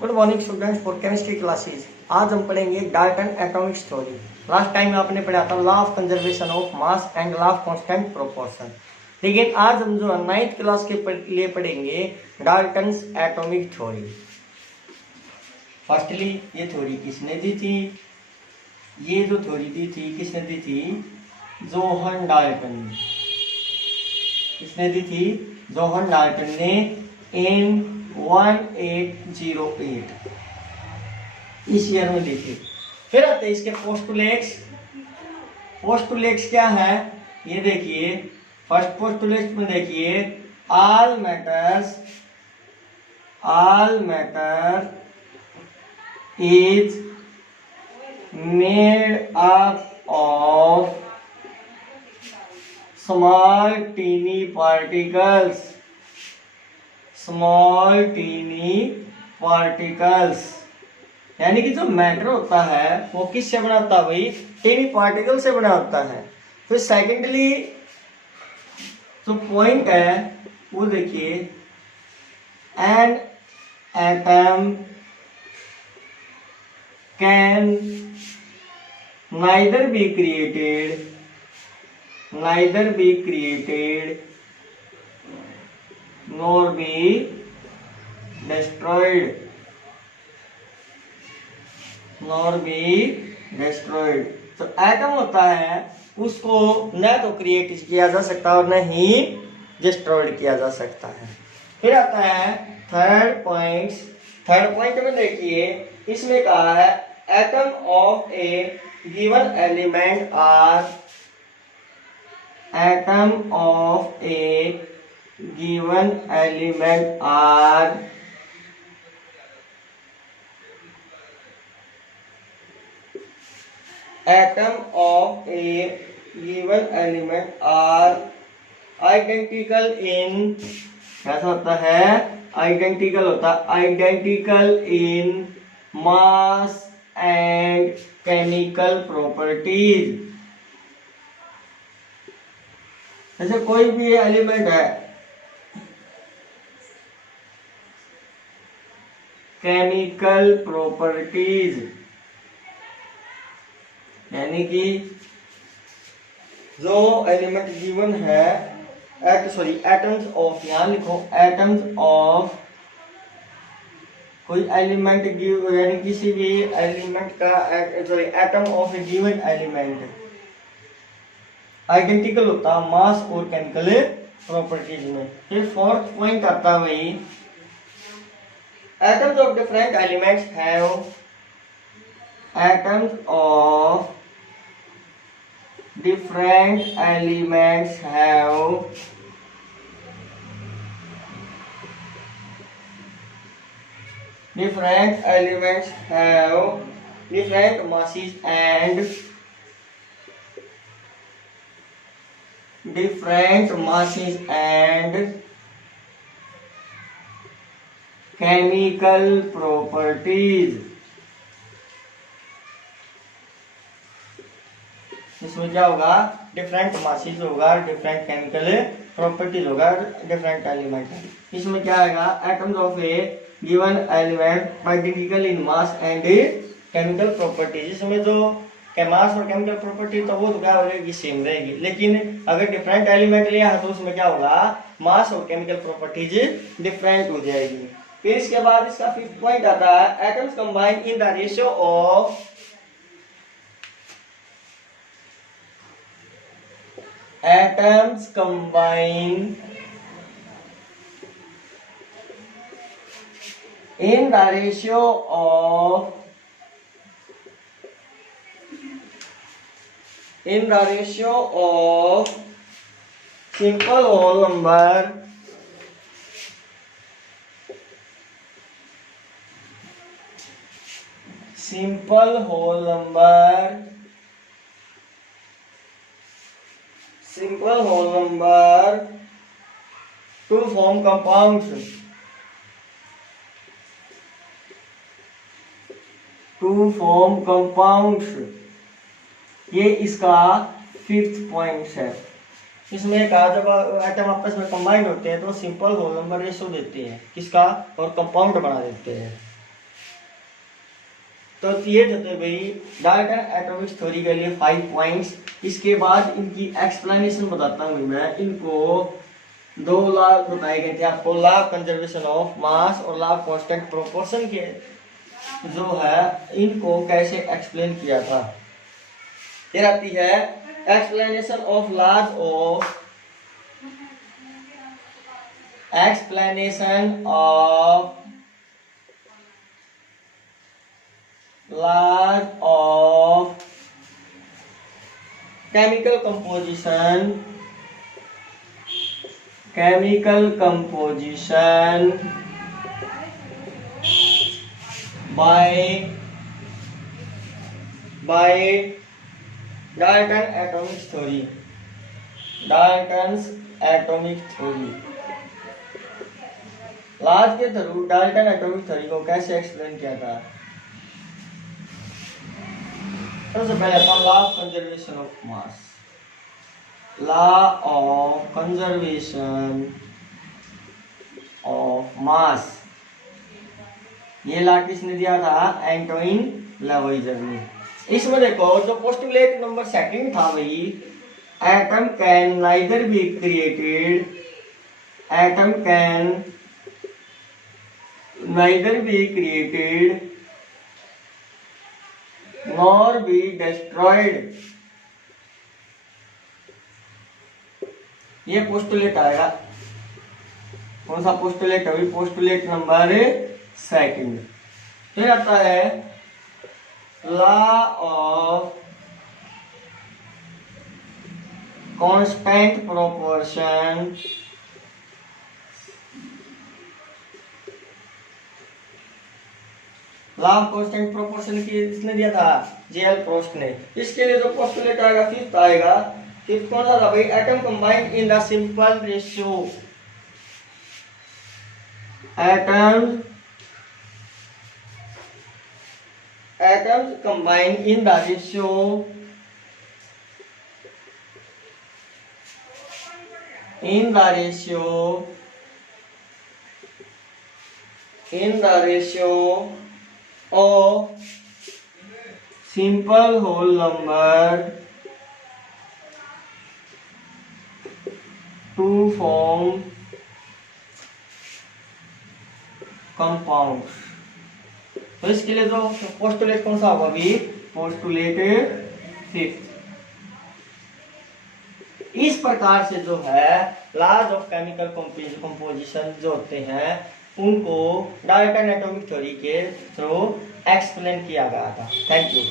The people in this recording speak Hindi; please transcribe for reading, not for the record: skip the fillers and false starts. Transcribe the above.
Good morning students for chemistry classes. आज हम पढ़ेंगे Dalton atomic theory. Last time आपने पढ़ा था law of conservation of mass and law of constant proportion. लेकिन आज हम जो 9th क्लास के लिए पढ़ेंगे डाल्टन्स एटॉमिक थ्योरी। फर्स्टली ये थ्योरी किसने दी थी? ये जो थ्योरी दी थी किसने दी थी? Johan Dalton. किसने दी थी? जोहन डाल्टन ने इन 1808 इस ईयर में दी थी। फिर आते हैं इसके पोस्टुलेट्स। पोस्टुलेट्स क्या है ये देखिए। फर्स्ट पोस्टुलेट में देखिए, all matter is made up of small tiny particles. Small tiny particles यानी कि जो मैटर होता है वो किससे बना होता है भाई? टीनी पार्टिकल से बना होता है। फिर सेकेंडली जो पॉइंट है वो देखिए, an atom can neither be created nor be destroyed। तो एटम होता है उसको न तो क्रिएट किया जा सकता और न ही डिस्ट्रॉयड किया जा सकता है। फिर आता है थर्ड पॉइंट में देखिए, इसमें कहा है atom of a given element are identical in, कैसा होता है? Identical in mass and chemical properties. जैसे कोई भी एलिमेंट है, केमिकल प्रॉपर्टीज यानी कि जो एलिमेंट गिवन है, एटम्स ऑफ, यहां लिखो एटम्स ऑफ कोई एलिमेंट यानी किसी भी एलिमेंट का atom of a given element identical होता है मास और केमिकल प्रॉपर्टीज में। फिर फोर्थ पॉइंट आता है वही, atoms of different elements have different masses and chemical properties। इसमें क्या होगा? डिफरेंट मासेस होगा, डिफरेंट केमिकल प्रॉपर्टीज होगा, डिफरेंट एलिमेंट। इसमें क्या आएगा? Atoms of a given element identical in mass and chemical properties. इसमें जो मास और केमिकल प्रॉपर्टी तो वो क्या होगी? सेम रहेगी। लेकिन अगर डिफरेंट एलिमेंट लिया है तो उसमें क्या होगा? मास और केमिकल प्रॉपर्टीज डिफरेंट हो जाएगी। फिर इसके बाद इसका फिफ्थ पॉइंट आता है, atoms combine in the ratio of in the ratio of simple whole number to form compounds। ये इसका फिफ्थ पॉइंट है। इसमें कहा जब आइटम आपस में कंबाइंड होते हैं तो सिंपल होल नंबर रेशो देते हैं किसका, और कंपाउंड बना देते हैं। तो ये थे भाई डाल्टन एटॉमिक थ्योरी के लिए 5 पॉइंट्स। इसके बाद इनकी एक्सप्लेनेशन बताता हूँ मैं। इनको 2 लॉ बताए गए थे आपको, लॉ ऑफ कंजर्वेशन ऑफ मास और लॉ ऑफ कांस्टेंट प्रोपोर्शन के जो है इनको कैसे एक्सप्लेन किया था। फिर आती है explanation of laws of laws of chemical composition by Dalton's atomic theory। लाज के थ्रू डाल्टन एटॉमिक थ्योरी को कैसे एक्सप्लेन किया था। सबसे पहले अपन law of conservation of mass. Law of conservation of mass, ये लॉ किसने दिया था? एंटोइन लेवोइजर ने। इसमें देखो जो पोस्टुलेट नंबर 2 था भाई, atom can neither be created nor be destroyed। ये पोस्टुलेट आएगा। कौन सा पोस्टुलेट? अभी पोस्टुलेट नंबर 2। फिर आता है law of constant proportion law of constant proportion की किसने दिया था? जेएल प्रोस्ट ने। इसके लिए जो पोस्टुलेट आएगा 5th आएगा। 5th कौन सा था भाई? Atom combined in the simple ratio. atoms combined in the ratio of simple whole number to form compounds। तो इसके लिए जो पोस्टुलेट कौन सा होगा अभी? Postulate 5th। इस प्रकार से जो है लॉज ऑफ केमिकल कंपोजिशन जो होते हैं उनको डाल्टन एटॉमिक थ्योरी के थ्रू एक्सप्लेन किया गया था। Thank you.